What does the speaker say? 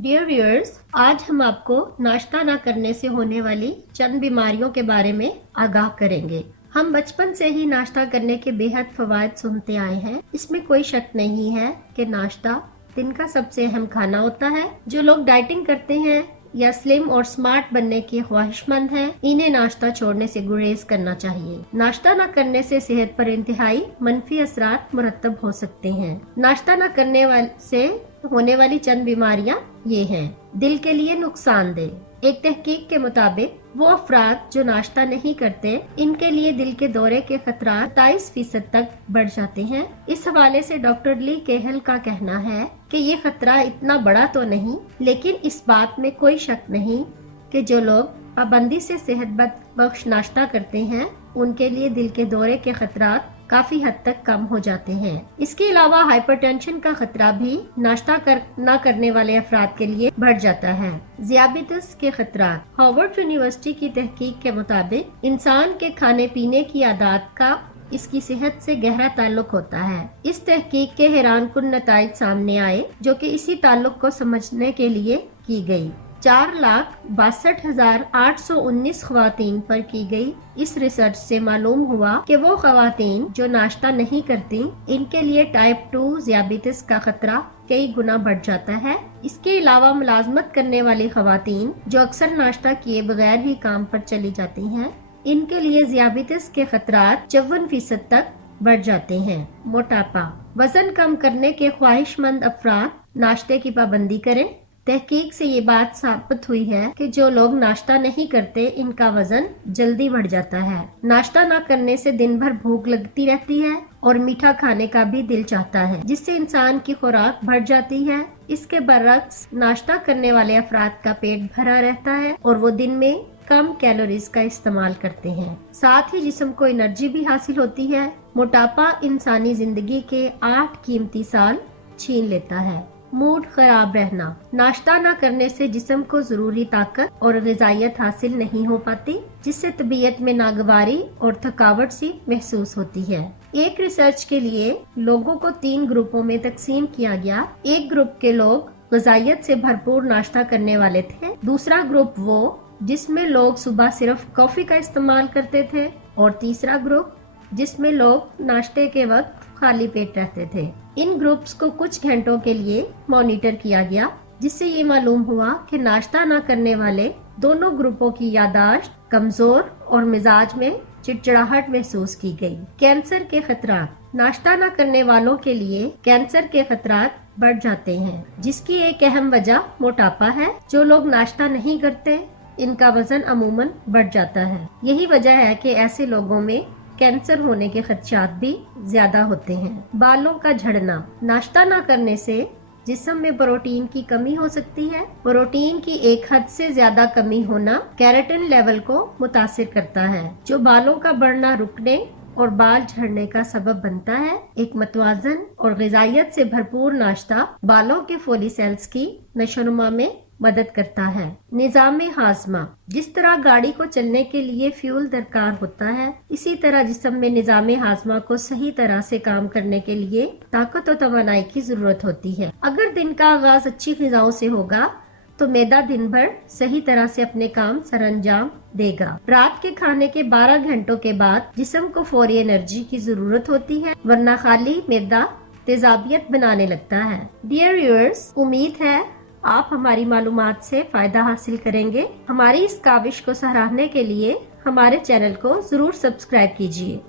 Dear viewers, आज हम आपको नाश्ता न करने से होने वाली चंद बीमारियों के बारे में आगाह करेंगे। हम बचपन से ही नाश्ता करने के बेहद फवायद सुनते आए हैं। इसमें कोई शक नहीं है कि नाश्ता दिन का सबसे अहम खाना होता है। जो लोग डाइटिंग करते हैं या स्लिम और स्मार्ट बनने के ख्वाहिशमंद हैं, इन्हें नाश्ता छोड़ने से गुरेज करना चाहिए। नाश्ता न करने से सेहत पर इंतहाई मनफी असरात मुरतब हो सकते हैं। नाश्ता न करने से होने वाली चंद बीमारियां ये हैं। दिल के लिए नुकसानदेह। एक तहकीक के मुताबिक वो अफराद जो नाश्ता नहीं करते, इनके लिए दिल के दौरे के खतरात 27% तक बढ़ जाते हैं। इस हवाले से डॉक्टर ली केहल का कहना है कि ये खतरा इतना बड़ा तो नहीं, लेकिन इस बात में कोई शक नहीं कि जो लोग पाबंदी से सेहत बख्श नाश्ता करते हैं, उनके लिए दिल के दौरे के खतरात काफी हद तक कम हो जाते हैं। इसके अलावा हाइपरटेंशन का खतरा भी नाश्ता न करने वाले अफराद के लिए बढ़ जाता है। ज़ियाबितिस के खतरात। हार्वर्ड यूनिवर्सिटी की तहकीक के मुताबिक इंसान के खाने पीने की आदत का इसकी सेहत से गहरा ताल्लुक होता है। इस तहकीक के हैरानकुन नताइज सामने आए, जो कि इसी ताल्लुक को समझने के लिए की गई। 4,62,819 ख्वातीन पर की गई इस रिसर्च से मालूम हुआ कि वो ख्वातीन जो नाश्ता नहीं करती, इनके लिए टाइप 2 ज़ियाबितिस का खतरा कई गुना बढ़ जाता है। इसके अलावा मुलाजमत करने वाली ख्वातीन जो अक्सर नाश्ता किए बगैर ही काम पर चली जाती हैं, इनके लिए ज़ियाबितिस के खतरात 54% तक बढ़ जाते हैं। मोटापा। वजन कम करने के ख्वाहिशमंद अफराद नाश्ते की पाबंदी करें। तहकीक से ये बात साबित हुई है कि जो लोग नाश्ता नहीं करते, इनका वजन जल्दी बढ़ जाता है। नाश्ता न करने से दिन भर भूख लगती रहती है और मीठा खाने का भी दिल चाहता है, जिससे इंसान की खुराक बढ़ जाती है। इसके बरअक्स नाश्ता करने वाले अफराद का पेट भरा रहता है और वो दिन में कम कैलोरीज का इस्तेमाल करते हैं। साथ ही जिस्म को एनर्जी भी हासिल होती है। मोटापा इंसानी जिंदगी के 8 कीमती साल छीन लेता है। मूड खराब रहना। नाश्ता न करने से जिस्म को जरूरी ताकत और ग़िज़ाइयत हासिल नहीं हो पाती, जिससे तबीयत में नागवारी और थकावट सी महसूस होती है। एक रिसर्च के लिए लोगों को 3 ग्रुपों में तकसीम किया गया। एक ग्रुप के लोग ग़िज़ाइयत से भरपूर नाश्ता करने वाले थे। दूसरा ग्रुप वो जिसमें लोग सुबह सिर्फ कॉफी का इस्तेमाल करते थे, और तीसरा ग्रुप जिसमें लोग नाश्ते के वक्त खाली पेट रहते थे। इन ग्रुप्स को कुछ घंटों के लिए मॉनिटर किया गया, जिससे ये मालूम हुआ कि नाश्ता न करने वाले दोनों ग्रुपों की यादाश्त कमजोर और मिजाज में चिड़चिड़ाहट महसूस की गई। कैंसर के खतरात। नाश्ता न करने वालों के लिए कैंसर के खतरात बढ़ जाते हैं, जिसकी एक अहम वजह मोटापा है। जो लोग नाश्ता नहीं करते, इनका वजन अमूमन बढ़ जाता है। यही वजह है कि ऐसे लोगों में कैंसर होने के खदशात भी ज्यादा होते हैं। बालों का झड़ना। नाश्ता न करने से जिस्म में प्रोटीन की कमी हो सकती है। प्रोटीन की एक हद से ज्यादा कमी होना केराटिन लेवल को मुतासिर करता है, जो बालों का बढ़ना रुकने और बाल झड़ने का सबब बनता है। एक मतवाजन और ग़िज़ाइयत से भरपूर नाश्ता बालों के फोलिसेल्स की नशोनुमा में मदद करता है। निज़ाम हाज़मा। जिस तरह गाड़ी को चलने के लिए फ्यूल दरकार होता है, इसी तरह जिस्म में निज़ाम हाज़मा को सही तरह से काम करने के लिए ताकत और तवानाई की जरूरत होती है। अगर दिन का आगाज अच्छी ग़िज़ाओं से होगा, तो मैदा दिन भर सही तरह से अपने काम सरअंजाम देगा। रात के खाने के 12 घंटों के बाद जिस्म को फौरी एनर्जी की जरूरत होती है, वरना खाली मैदा तेजाबियत बनाने लगता है। डियर व्यूअर्स, उम्मीद है आप हमारी मालूमात से फायदा हासिल करेंगे। हमारी इस काविश को सराहने के लिए हमारे चैनल को जरूर सब्सक्राइब कीजिए।